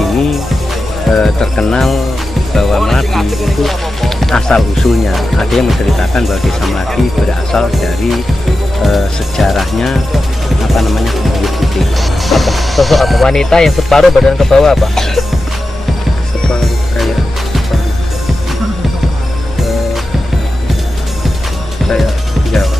sini terkenal bahwa Melati itu asal usulnya. Ada yang menceritakan bahwa Desa Melati berasal dari sejarahnya Bukit Putih. Sosok apa? Wanita yang separuh badan ke bawah, Pak? Separuh kayak Jawa.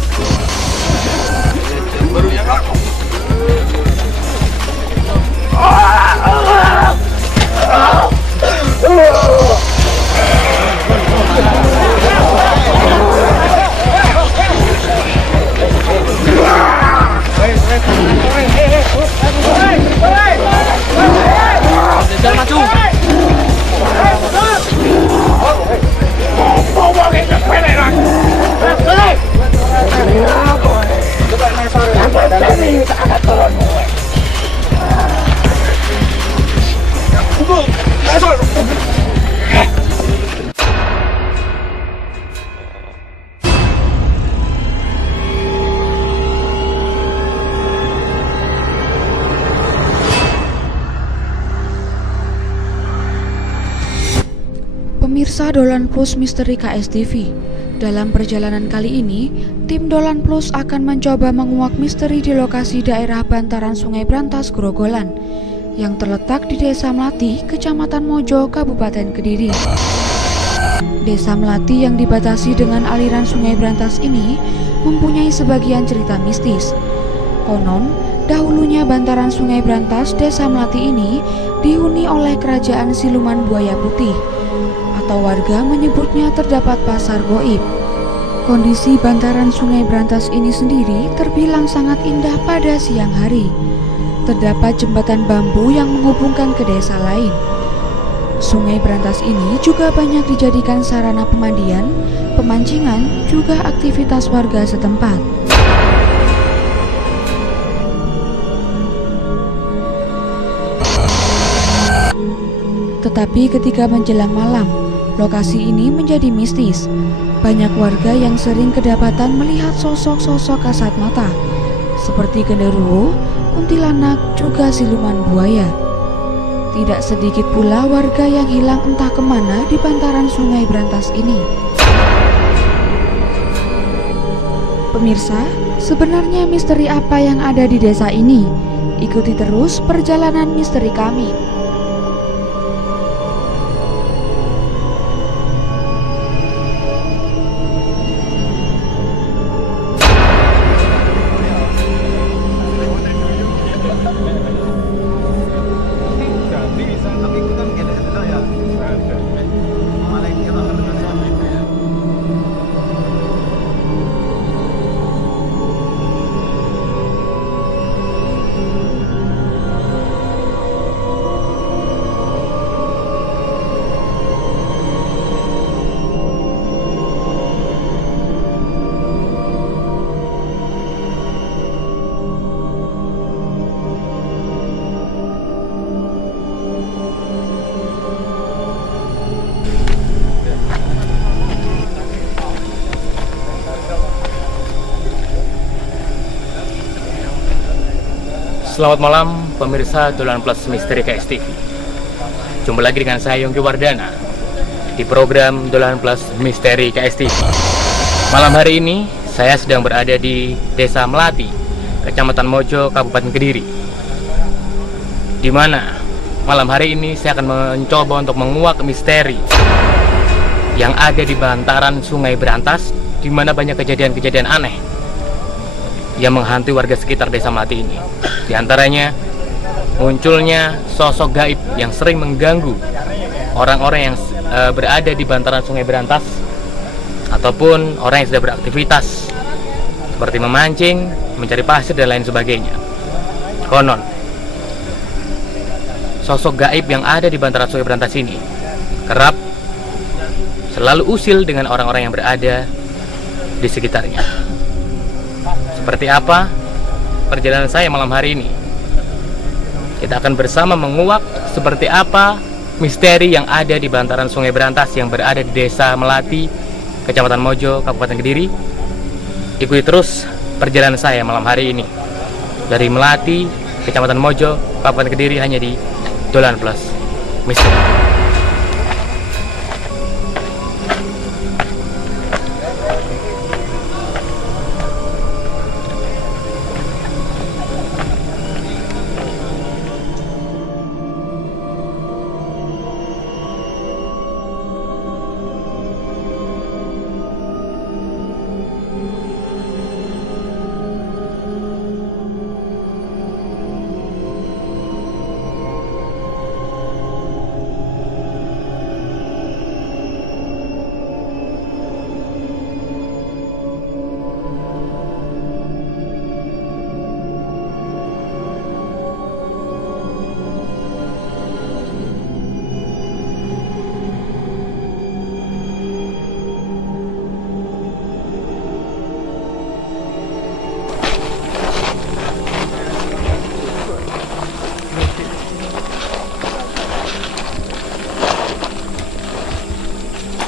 Pemirsa Dolan Plus Misteri KSTV, dalam perjalanan kali ini, tim Dolan Plus akan mencoba menguak misteri di lokasi daerah bantaran Sungai Brantas, Grogolan, yang terletak di Desa Melati, Kecamatan Mojo, Kabupaten Kediri. Desa Melati yang dibatasi dengan aliran Sungai Brantas ini mempunyai sebagian cerita mistis. Konon, dahulunya bantaran Sungai Brantas Desa Melati ini dihuni oleh kerajaan siluman buaya putih, atau warga menyebutnya terdapat pasar goib. Kondisi bantaran Sungai Brantas ini sendiri terbilang sangat indah pada siang hari. Terdapat jembatan bambu yang menghubungkan ke desa lain. Sungai Brantas ini juga banyak dijadikan sarana pemandian, pemancingan, juga aktivitas warga setempat. Tetapi ketika menjelang malam, lokasi ini menjadi mistis. Banyak warga yang sering kedapatan melihat sosok-sosok kasat mata, seperti genderuwo, kuntilanak, juga siluman buaya. Tidak sedikit pula warga yang hilang entah kemana di bantaran Sungai Brantas ini. Pemirsa, sebenarnya misteri apa yang ada di desa ini? Ikuti terus perjalanan misteri kami. Selamat malam pemirsa Dolan Plus Misteri KSTV. Jumpa lagi dengan saya Yongki Wardana di program Dolan Plus Misteri KSTV. Malam hari ini saya sedang berada di Desa Melati, Kecamatan Mojo, Kabupaten Kediri, di mana malam hari ini saya akan mencoba untuk menguak misteri yang ada di bantaran Sungai Brantas, di mana banyak kejadian-kejadian aneh yang menghantui warga sekitar Desa Melati ini. Di antaranya munculnya sosok gaib yang sering mengganggu orang-orang yang berada di bantaran Sungai Brantas ataupun orang yang sedang beraktivitas seperti memancing, mencari pasir dan lain sebagainya. Konon sosok gaib yang ada di bantaran Sungai Brantas ini kerap selalu usil dengan orang-orang yang berada di sekitarnya. Seperti apa perjalanan saya malam hari ini? Kita akan bersama menguak seperti apa misteri yang ada di bantaran Sungai Brantas yang berada di Desa Melati, Kecamatan Mojo, Kabupaten Kediri. Ikuti terus perjalanan saya malam hari ini dari Melati, Kecamatan Mojo, Kabupaten Kediri, hanya di Dolan Plus misteri.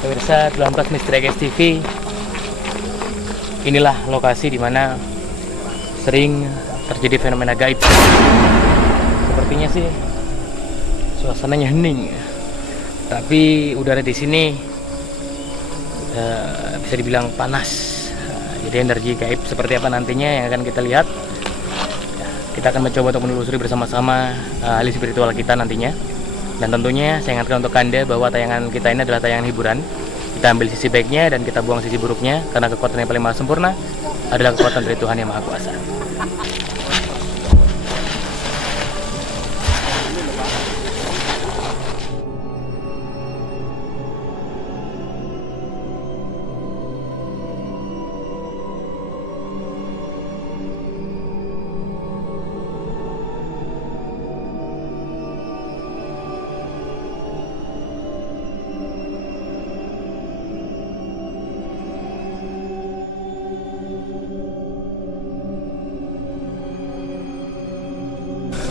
Pemirsa 12 Misteri KSTV, inilah lokasi di mana sering terjadi fenomena gaib. Sepertinya sih suasananya hening, tapi udara di sini bisa dibilang panas. Jadi energi gaib seperti apa nantinya yang akan kita lihat. Kita akan mencoba untuk menelusuri bersama-sama ahli spiritual kita nantinya. Dan tentunya saya ingatkan untuk Anda bahwa tayangan kita ini adalah tayangan hiburan. Kita ambil sisi baiknya dan kita buang sisi buruknya, karena kekuatan yang paling maha sempurna adalah kekuatan dari Tuhan yang Maha Kuasa.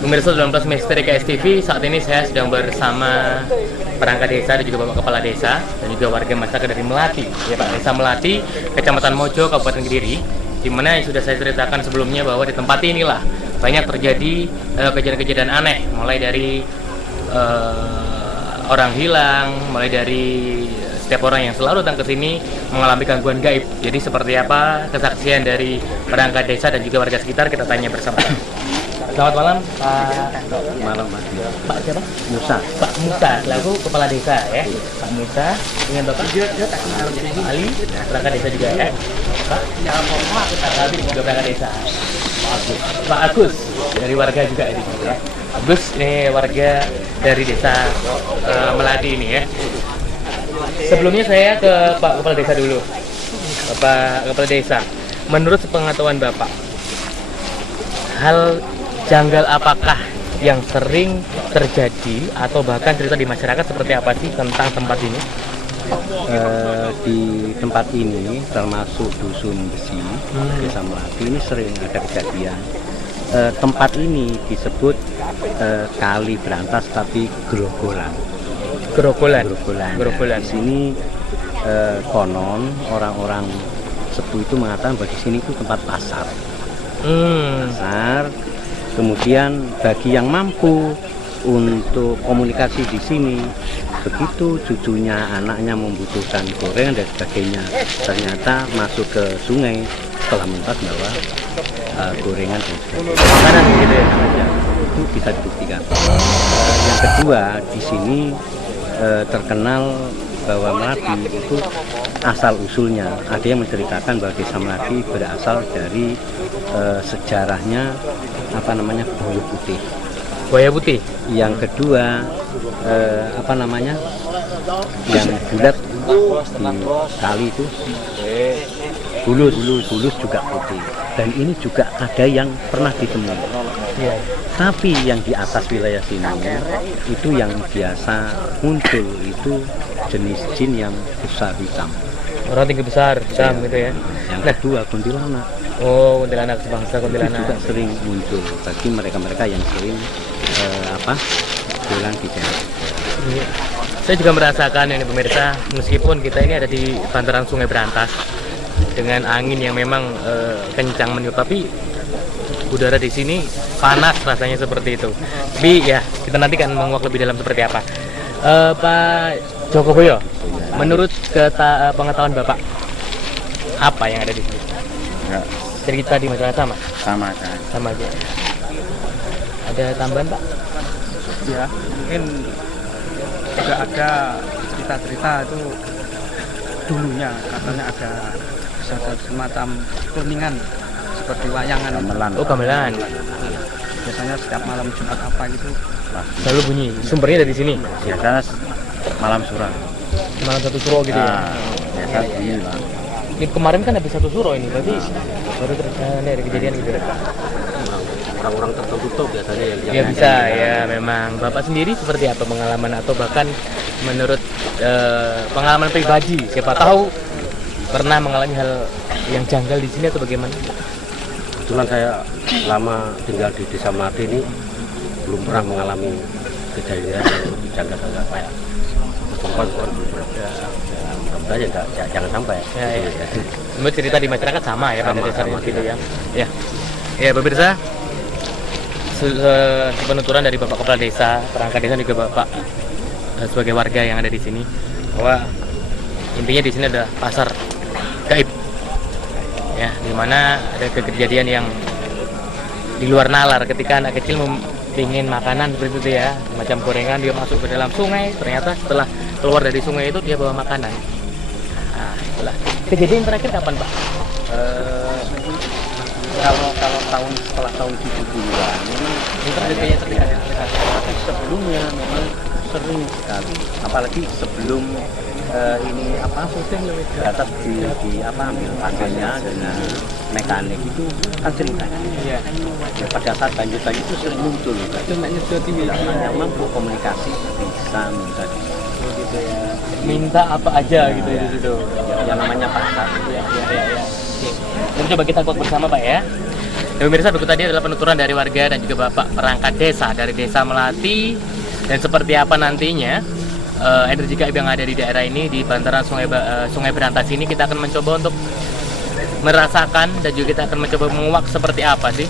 Pemirsa 12 Misteri KSTV, saat ini saya sedang bersama perangkat desa dan juga Bapak Kepala Desa dan juga warga masyarakat dari Melati, ya Pak, Desa Melati, Kecamatan Mojo, Kabupaten Kediri, di mana yang sudah saya ceritakan sebelumnya bahwa di tempat inilah banyak terjadi kejadian-kejadian aneh, mulai dari orang hilang, mulai dari setiap orang yang selalu datang ke sini mengalami gangguan gaib. Jadi seperti apa kesaksian dari perangkat desa dan juga warga sekitar, kita tanya bersama. Selamat malam, Pak. Malam, Mas. Pak siapa? Musa. Pak Musa, selaku Kepala Desa ya. Pak Musa dengan Bapak Ali, perangkat desa juga ya. Pak Ali juga perangkat desa. Pak Agus dari warga juga ini ya. Agus ini warga dari desa Melati ini ya. Sebelumnya saya ke Pak Kepala Desa dulu. Bapak Kepala Desa, menurut sepengetahuan Bapak, hal janggal apakah yang sering terjadi atau bahkan cerita di masyarakat seperti apa sih tentang tempat ini? Di tempat ini termasuk Dusun Besi, Desa Melati, ini sering ada kejadian. Tempat ini disebut kali berantas tapi grogolan. Grogolan. Di sini konon orang-orang sepuh itu mengatakan bahwa di sini itu tempat pasar. Pasar. Kemudian bagi yang mampu untuk komunikasi di sini, begitu cucunya, anaknya membutuhkan gorengan dan sebagainya, ternyata masuk ke sungai setelah mentas bawa gorengan dan sebagainya. Makanan gitu ya? Itu bisa dibuktikan. Yang kedua, di sini terkenal bahwa Melati itu asal usulnya. Ada yang menceritakan bahwa Desa Melati berasal dari sejarahnya Buaya Putih. Buaya Putih. Yang kedua yang bulat di kali itu bulus juga putih. Dan ini juga ada yang pernah ditemui. Iya. Tapi yang di atas wilayah sini itu yang biasa muncul itu jenis jin yang besar hitam. Orang tinggi besar hitam gitu ya. Yang kedua kuntilanak. Oh, kuntilanak, sebangsa kuntilanak. Itu juga sering muncul bagi mereka-mereka yang sering jalan di daerah. Iya. Saya juga merasakan ini pemirsa, meskipun kita ini ada di bantaran Sungai Berantas dengan angin yang memang kencang meniup, tapi udara di sini panas rasanya seperti itu. Tapi ya kita nanti akan menguak lebih dalam seperti apa. Pak Joko Boyo, menurut pengetahuan Bapak, apa yang ada di sini? Enggak, Cerita di masyarakat sama? sama kan. Sama aja. Ada tambahan Pak? Ya, mungkin juga ada cerita-cerita itu dulunya katanya ada bisa ada semacam kuningan seperti wayangan. Gamelan. Oh, gamelan. Biasanya setiap malam Jumat apa gitu. Selalu bunyi. Sumbernya dari sini. Biasanya malam surah. Malam satu suro gitu ya. Biasa bunyi lah. Ini kemarin kan habis satu suro ini, berarti baru ada kejadian gitu. Orang-orang tertentu tuh biasanya yang Ya bisa ya, memang Bapak sendiri seperti apa pengalaman atau bahkan menurut pengalaman pribadi, siapa tahu pernah mengalami hal yang janggal di sini atau bagaimana? kebetulan saya lama tinggal di Desa Melati ini belum pernah mengalami kejadian yang janggal kayak perempuan belum pernah. Mudah-mudahan jangan sampai. Ya. Semua cerita di masyarakat sama ya pada dasarnya gitu ya. Ya. Ya, pemirsa, penuturan dari Bapak Kepala Desa, perangkat desa juga Bapak sebagai warga yang ada di sini bahwa intinya di sini ada pasar gaib. Ya, di mana ada kejadian yang di luar nalar ketika anak kecil ingin makanan seperti itu ya, macam gorengan, dia masuk ke dalam sungai, ternyata setelah keluar dari sungai itu dia bawa makanan. Nah, itulah. Kejadian terakhir kapan, Pak? Kalau setelah tahun 70-an Ini terdekat tapi sebelumnya memang sering sekali, apalagi sebelum ini atas di ambil hasilnya dengan mekanik itu kan ceritanya. Iya. Ya, pada saat banjir itu sering muncul. Memang komunikasi bisa minta Gitu ya. Minta apa aja gitu ya di situ. yang namanya pasar. Ya. Oke. Coba kita kuat bersama Pak ya. Dan pemirsa, berikut tadi adalah penuturan dari warga dan juga Bapak perangkat desa dari Desa Melati, dan seperti apa nantinya energi gaib yang ada di daerah ini di bantaran Sungai Berantas ini. Kita akan mencoba untuk merasakan dan juga kita akan mencoba menguak seperti apa sih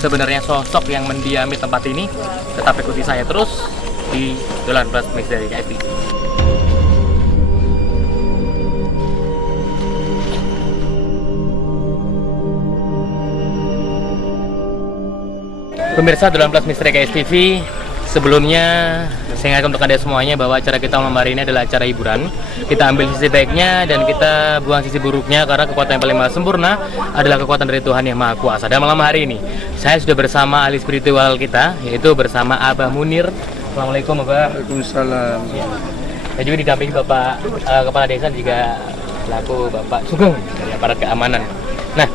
sebenarnya sosok yang mendiami tempat ini. Tetap ikuti saya terus di Dolan Plus Misteri KSTV. Pemirsa Dolan Plus Misteri KSTV, sebelumnya saya ingatkan untuk Anda semuanya bahwa acara kita malam hari ini adalah acara hiburan. Kita ambil sisi baiknya dan kita buang sisi buruknya, karena kekuatan yang paling maha sempurna adalah kekuatan dari Tuhan yang Maha Kuasa. Dan malam hari ini saya sudah bersama ahli spiritual kita, yaitu bersama Abah Munir. Assalamualaikum Abah. Waalaikumsalam. Dan juga didampingi Bapak Kepala Desa dan juga selaku Bapak Sugeng dari aparat keamanan. Nah,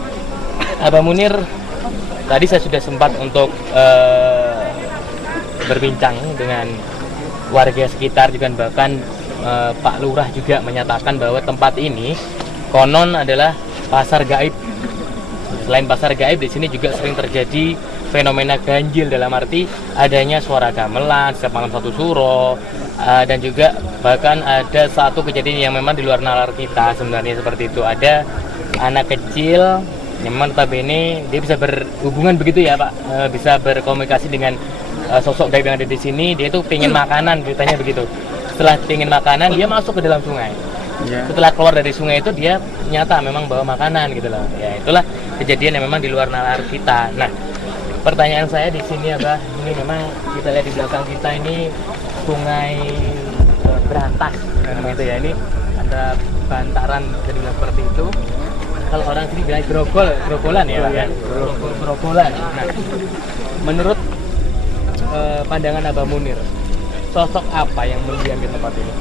Abah Munir, tadi saya sudah sempat untuk berbincang dengan warga sekitar juga, bahkan Pak Lurah juga menyatakan bahwa tempat ini konon adalah pasar gaib. Selain pasar gaib, di sini juga sering terjadi fenomena ganjil, dalam arti adanya suara gamelan setiap malam satu suro, dan juga bahkan ada satu kejadian yang memang di luar nalar kita sebenarnya seperti itu. Ada anak kecil yang memang notabene dia bisa berhubungan begitu ya Pak, bisa berkomunikasi dengan sosok gaib yang ada di sini. Dia itu pingin makanan, ceritanya begitu. Setelah pingin makanan, dia masuk ke dalam sungai. Setelah keluar dari sungai itu dia nyata memang bawa makanan gitu loh. Ya, itulah kejadian yang memang di luar nalar kita. Nah, pertanyaan saya di sini Abah, ini memang kita lihat di belakang kita ini Sungai Berantas gitu ya. Ini ada bantaran, bisa dibilang seperti itu. Kalau orang sini bilang grogolan ya Pak ya. Grogolan. Nah, menurut pandangan Abah Munir, sosok apa yang mendiami tempat ini?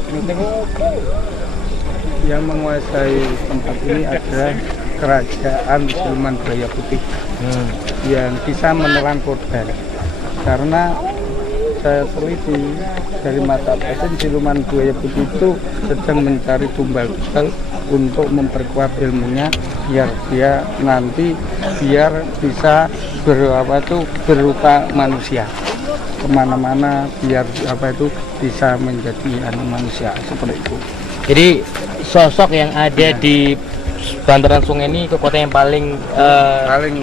Yang menguasai tempat ini adalah kerajaan Siluman Buaya Putih yang bisa menelan korban. Karena saya teliti dari mata pesan, Siluman Buaya Putih itu sedang mencari tumbal untuk memperkuat ilmunya, biar dia nanti bisa berupa manusia kemana-mana, biar bisa menjadi manusia seperti itu. Jadi sosok yang ada di bantaran sungai ini, kekuatan yang paling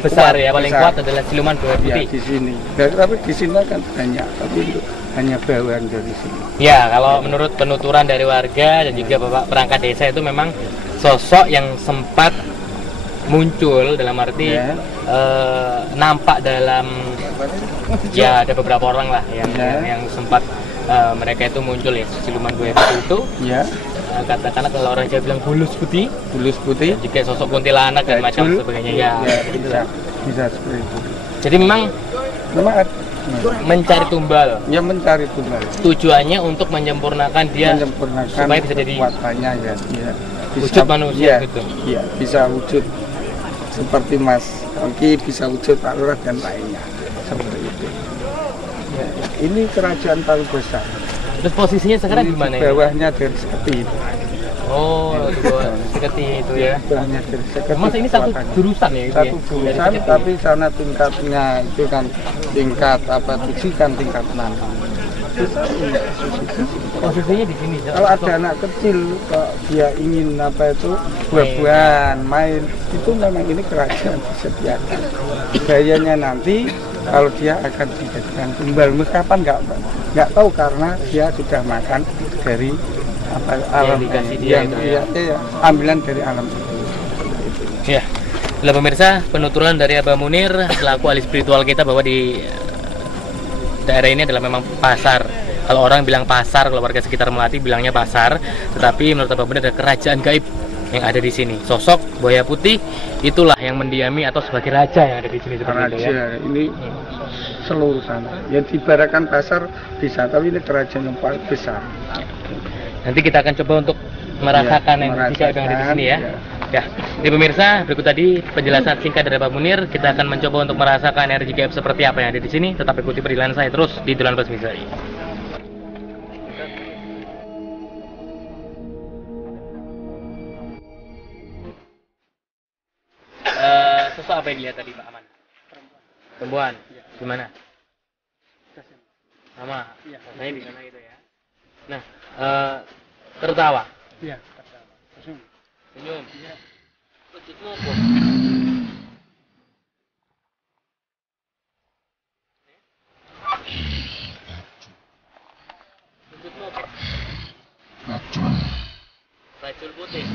besar ya, paling kuat adalah Siluman Buaya Putih. Ya, di sini. Tapi di sini kan banyak, tapi hanya bawahan dari sini. Ya, kalau menurut penuturan dari warga dan juga Bapak perangkat desa itu memang sosok yang sempat muncul dalam arti Ya. nampak dalam ya ada beberapa orang lah yang sempat mereka itu muncul ya siluman buaya putih itu Ya, katakanlah kalau orang Jawa bilang bulus putih bulus putih. dan juga sosok kuntilanak dan macam Gajul. sebagainya ya, gitu bisa, lah. bisa seperti itu. Jadi memang Semangat. mencari tumbal Ya mencari tumbal, tujuannya untuk menyempurnakan dia menyempurnakan supaya bisa jadi kekuatannya ya. Ya. wujud manusia ya, gitu. Ya, bisa wujud seperti Mas Oki, bisa wujud Pak Lurah dan lainnya seperti itu. Ya, ini kerajaan paling besar. Terus posisinya sekarang Ini di mana di ini? bawahnya dari seketi itu. Oh, di bawah seperti itu ya. Bawahnya dari seketi. Mas ini satu kekuatannya. jurusan ya? Gitu Satu ya? Dari jurusan, Seketi. tapi sana tingkatnya itu kan tingkat apa tujuh kan tingkat 6. Posisinya di sini. Kalau ada anak kecil kok dia ingin apa itu buah-buahan main, itu memang ini kerajaan disediakan. Gayanya nanti kalau dia akan dijadikan tumbal, kapan nggak tahu karena dia sudah makan dari apa alam dikasih dia itu ya. ya, ambilan dari alam itu. Ya. Bila pemirsa, penuturan dari Abah Munir selaku ahli spiritual kita bahwa di daerah ini adalah memang pasar. Kalau orang bilang pasar, kalau warga sekitar Melati bilangnya pasar, tetapi menurut Abah Munir ada kerajaan gaib yang ada di sini. Sosok buaya putih itulah yang mendiami atau sebagai raja yang ada di sini seperti itu ya. Raja ini seluruh sana. Yang diibaratkan pasar bisa, tapi ini kerajaan yang paling besar. Nanti kita akan coba untuk merasakan Ya, energi gaib yang ada di sini ya. ya. Ya, ini pemirsa, berikut tadi penjelasan singkat dari Abah Munir. Kita akan mencoba untuk merasakan energi gaib seperti apa yang ada di sini. Tetap ikuti perjalanan saya terus di Dolan Plus Misteri. Sosok apa yang dilihat tadi Pak Aman? Perempuan. Gimana? Sama. Saya di sana itu ya. Nah, tertawa. Iya. Senyum. Wujudmu apa? Wujudmu apa? Racun putih.